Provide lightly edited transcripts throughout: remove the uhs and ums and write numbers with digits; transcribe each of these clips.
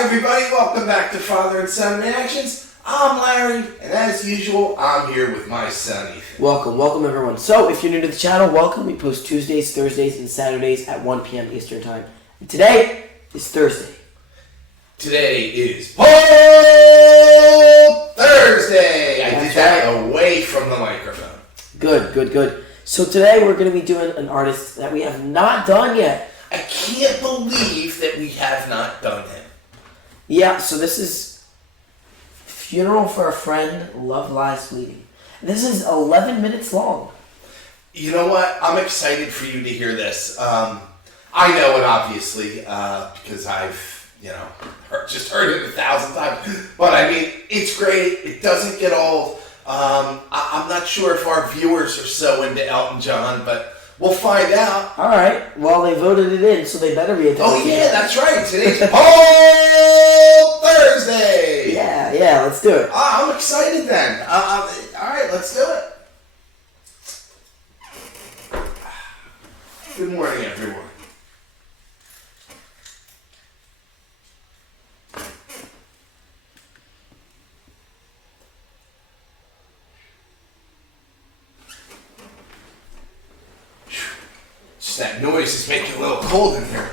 Hi everybody, welcome back to Father and Son in Actions. I'm Larry, and as usual, I'm here with my son Ethan. Welcome everyone. So, if you're new to the channel, welcome. We post Tuesdays, Thursdays, and Saturdays at 1 p.m. Eastern Time. And today is Thursday. Today is Poll Thursday! I did that away from the microphone. Good. So today we're going to be doing an artist that we have not done yet. I can't believe that we have not done him. Yeah, so this is Funeral for a Friend, Love Lies Bleeding. This is 11 minutes long. You know what? I'm excited for you to hear this. I know it obviously because I've, just heard it 1,000 times. But I mean, it's great. It doesn't get old. I'm not sure if our viewers are so into Elton John, but we'll find out. All right. Well, they voted it in, so they better be into it. Oh, yeah, that's right. Today's Poll Thursday. Yeah, let's do it. I'm excited then. All right, let's do it. Good morning, everyone. Just that noise is making it a little cold in here.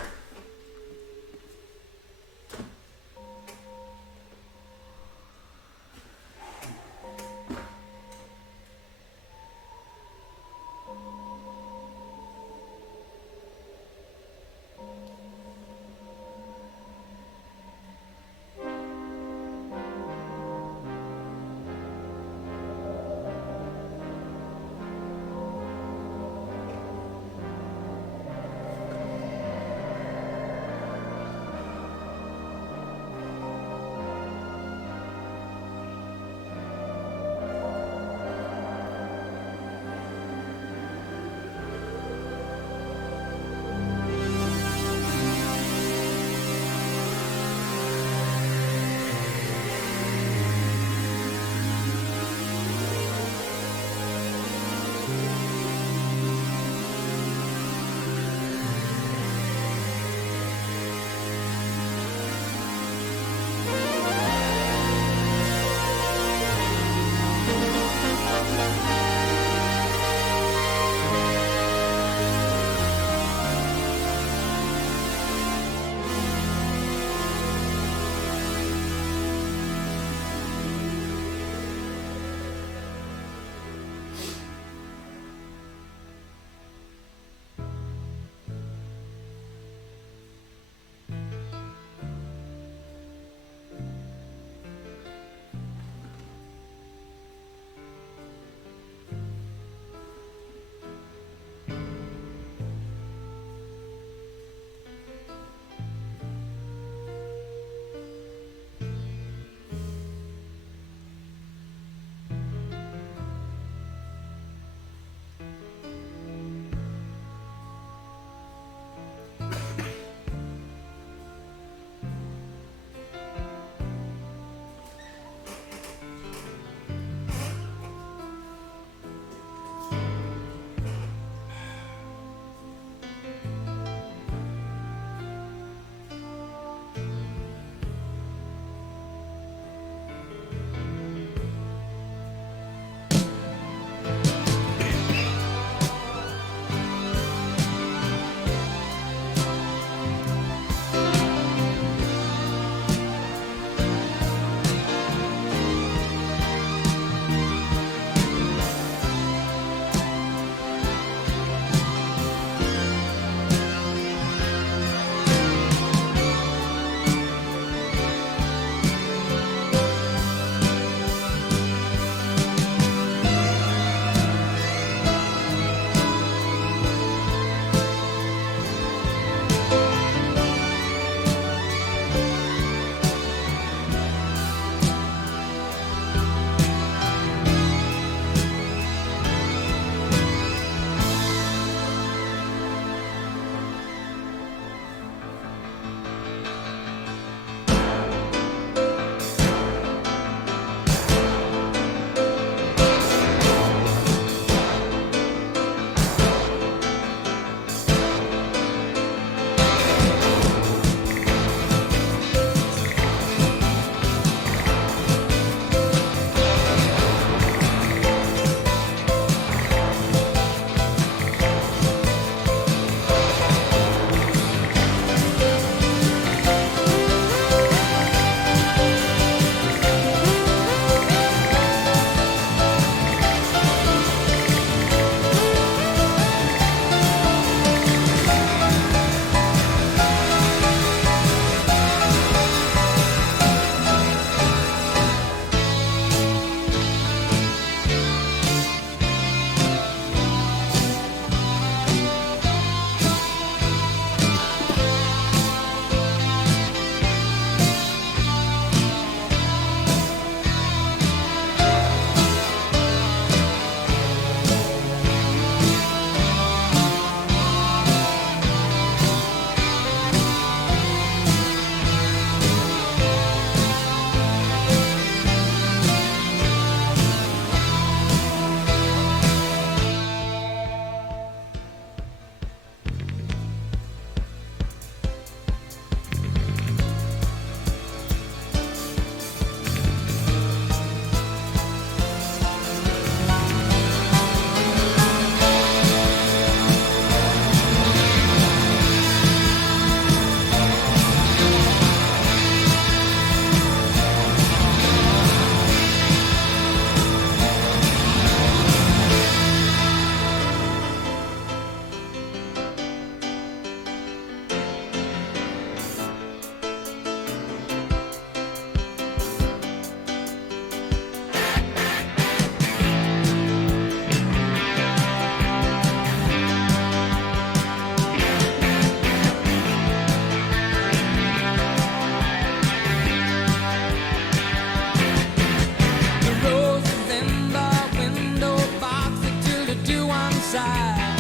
one side.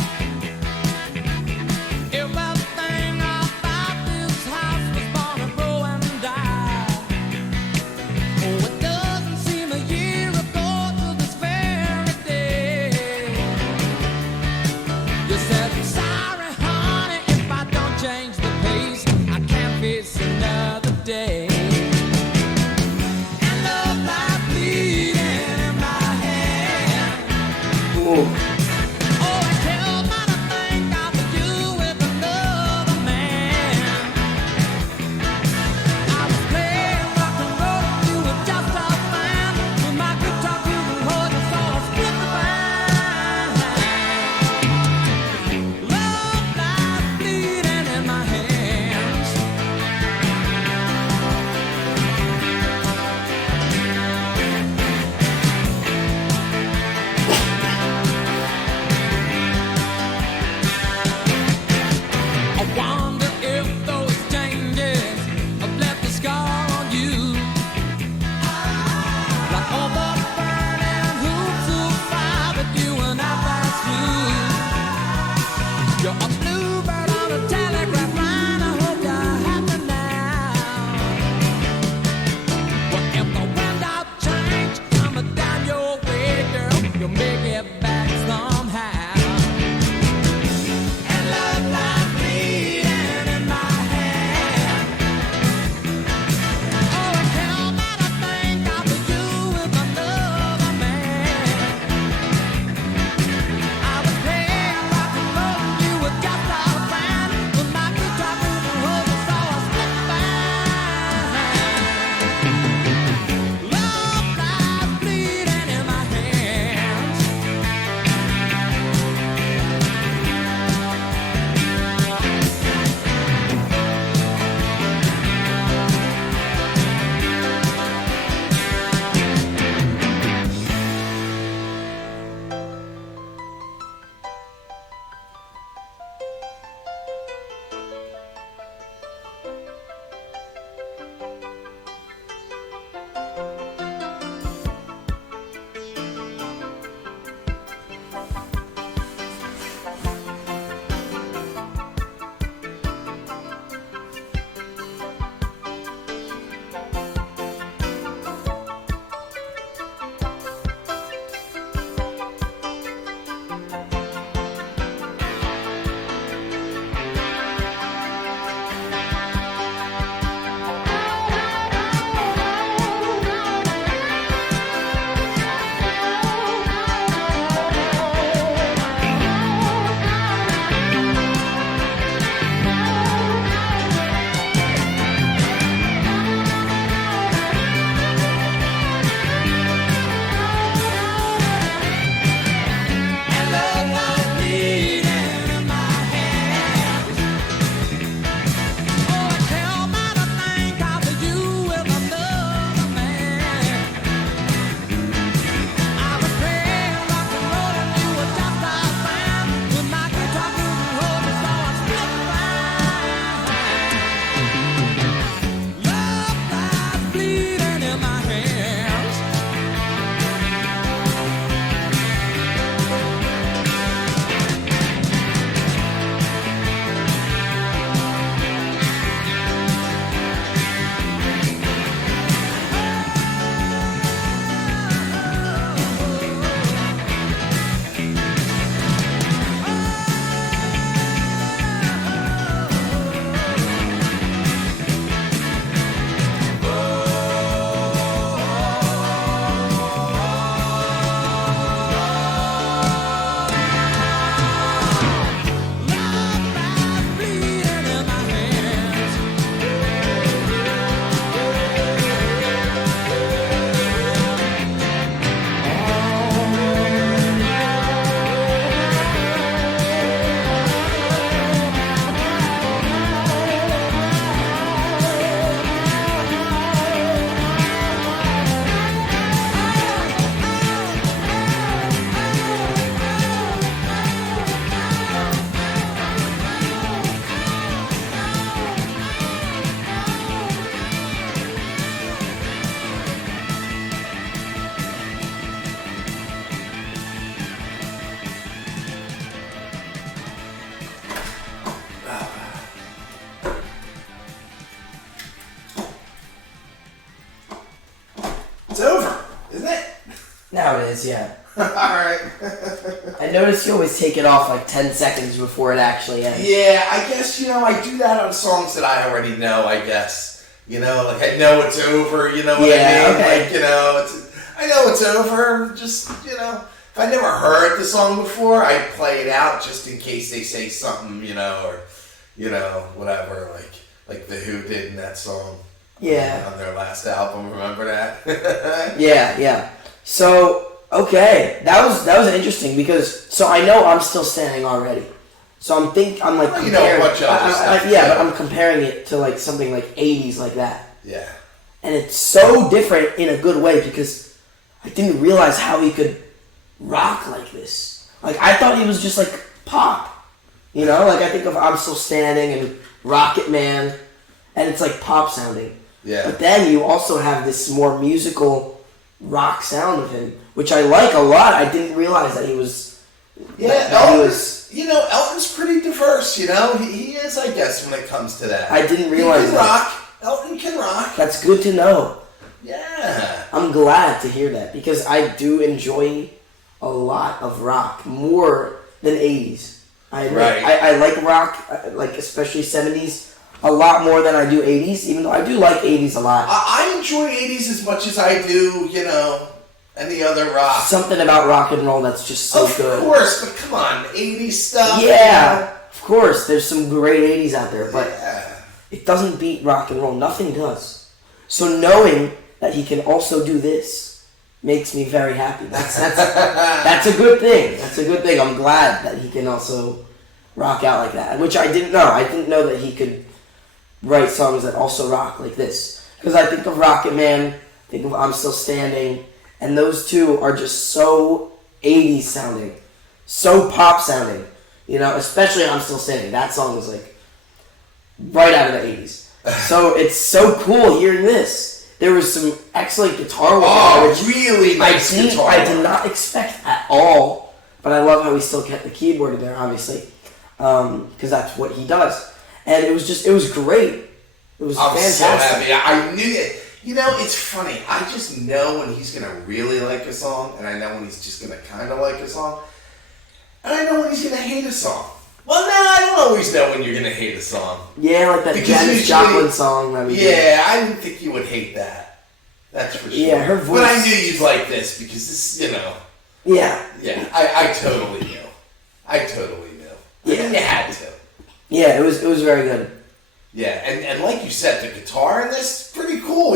Everything about this house was born to grow and die. Oh, it doesn't seem a year ago to this very day. You said, sorry, honey, if I don't change the pace, I can't face another day. And love lies bleeding in my hand. Ooh. Oh, I can't is, yeah. Alright. I notice you always take it off like 10 seconds before it actually ends. Yeah, I guess, I do that on songs that I already know, I guess. Like I know it's over, you know what I mean? Okay. Like, I know it's over, just, if I never heard the song before, I play it out just in case they say something, or, whatever, like The Who did in that song. Yeah. On their last album, remember that? Yeah. So, okay, that was interesting because, so I know I'm Still Standing already. So I'm like Well, comparing, a bunch of other stuff. but I'm comparing it to like something like 80s like that. Yeah. And it's so different in a good way because I didn't realize how he could rock like this. Like, I thought he was just like pop. Like I think of I'm Still Standing and Rocket Man, and it's like pop sounding. Yeah. But then you also have this more musical rock sound of him, which I like a lot. I didn't realize that he was. Yeah, Elton's pretty diverse, He is, I guess, when it comes to that. I didn't realize he can rock. Elton can rock. That's good to know. Yeah. I'm glad to hear that because I do enjoy a lot of rock, more than 80s. I like rock, like especially 70s, a lot more than I do 80s, even though I do like 80s a lot. I enjoy 80s as much as I do, any other rock. Something about rock and roll that's just so good. Of course, but come on, 80s stuff. Yeah, of course, there's some great 80s out there, but yeah. It doesn't beat rock and roll. Nothing does. So knowing that he can also do this makes me very happy. That's a good thing. That's a good thing. I'm glad that he can also rock out like that, which I didn't know. I didn't know that he could write songs that also rock like this. Because I think of Rocket Man, think of I'm Still Standing, and those two are just so 80s sounding, so pop sounding. Especially I'm Still Standing. That song is like right out of the 80s. So it's so cool hearing this. There was some excellent guitar work. Oh, really nice guitar. I did not expect at all, but I love how he still kept the keyboard in there, obviously, because that's what he does. And it was great. It was fantastic. I'm so happy. I knew it. It's funny. I just know when he's going to really like a song, and I know when he's just going to kind of like a song, and I know when he's going to hate a song. Well, no, I don't always know when you're going to hate a song. Yeah, like that Janis Joplin song. That we did. I didn't think you would hate that. That's for sure. Yeah, her voice. But I knew you'd like this because this, Yeah. Yeah, I totally knew. I knew. Yeah. You had to. Yeah, it was very good. Yeah, and like you said, the guitar in this, pretty cool,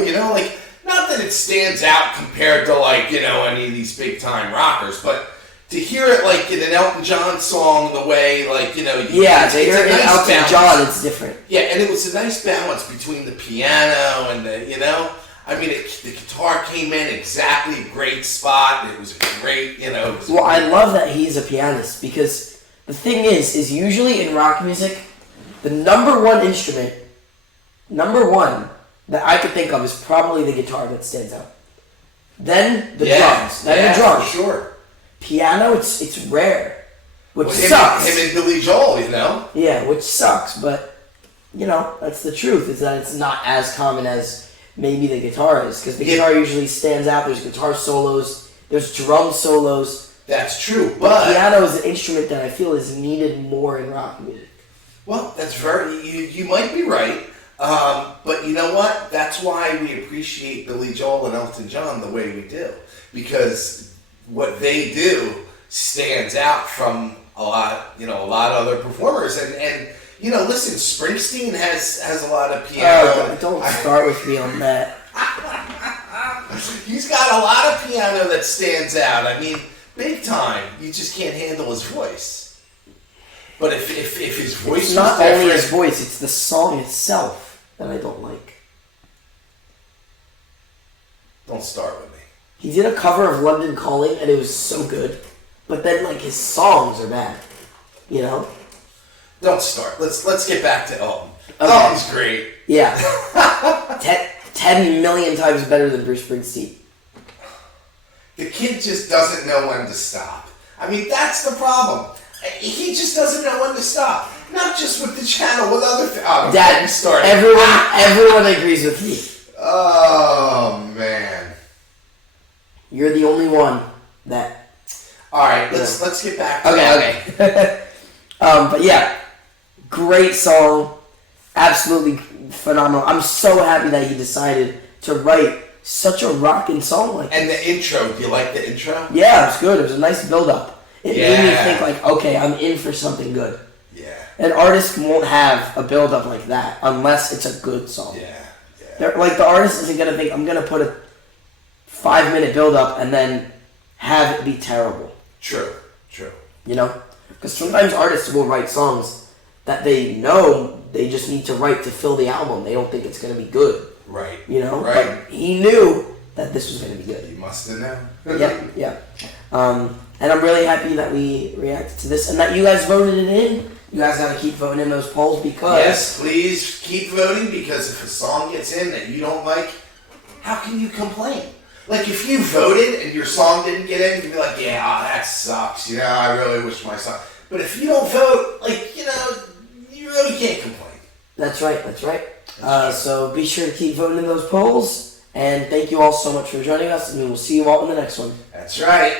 not that it stands out compared to, any of these big-time rockers, but to hear it, in an Elton John song, the way, Yeah, to hear it in Elton John, it's different. Yeah, and it was a nice balance between the piano and the the guitar came in exactly great spot, and it was a great, Well, I love that he's a pianist, because the thing is usually in rock music, the number one instrument, that I could think of is probably the guitar that stands out. Then the drums. Then the drums. For sure. Piano, it's rare, which sucks. Him and Billy Joel, Yeah, which sucks, but, that's the truth, is that it's not as common as maybe the guitar is, because the guitar usually stands out. There's guitar solos, there's drum solos. That's true, but piano is an instrument that I feel is needed more in rock music. Well, that's you might be right, but you know what? That's why we appreciate Billy Joel and Elton John the way we do, because what they do stands out from a lot of other performers, and listen, Springsteen has a lot of piano. Don't start with me on that. He's got a lot of piano that stands out. I mean, big time. You just can't handle his voice. But if his voice it's not was different, only his voice, it's the song itself that I don't like. Don't start with me. He did a cover of London Calling, and it was so good. But then, his songs are bad. Don't start. Let's get back to Elton. Okay. Elton's great. Yeah. 10 million times better than Bruce Springsteen. The kid just doesn't know when to stop. I mean, that's the problem. He just doesn't know when to stop. Not just with the channel, with other things. Oh, Dad, everyone agrees with me. Oh, man. You're the only one. that. All right, let's get back to Okay. But yeah, great song, absolutely phenomenal. I'm so happy that he decided to write such a rocking song like And this. the intro, do you like the intro? Yeah, it was good. It was a nice build-up. It made me Yeah. think like, okay, I'm in for something good. Yeah. An artist won't have a build-up like that unless it's a good song. Yeah. They're, like, the artist isn't gonna think, I'm gonna put a 5-minute build-up and then have it be terrible. True. You know? Because sometimes artists will write songs that they know they just need to write to fill the album. They don't think it's gonna be good. Right. You know? Right. But he knew that this was gonna be good. You must have known. Yeah. And I'm really happy that we reacted to this and that you guys voted it in. You guys gotta keep voting in those polls because Yes, please keep voting, because if a song gets in that you don't like, how can you complain? Like, if you voted and your song didn't get in, you'd be like, yeah, that sucks. You know, I really wish my song. But if you don't vote, like, you know, you really can't complain. That's right. So be sure to keep voting in those polls. And thank you all so much for joining us, and we will see you all in the next one. That's right.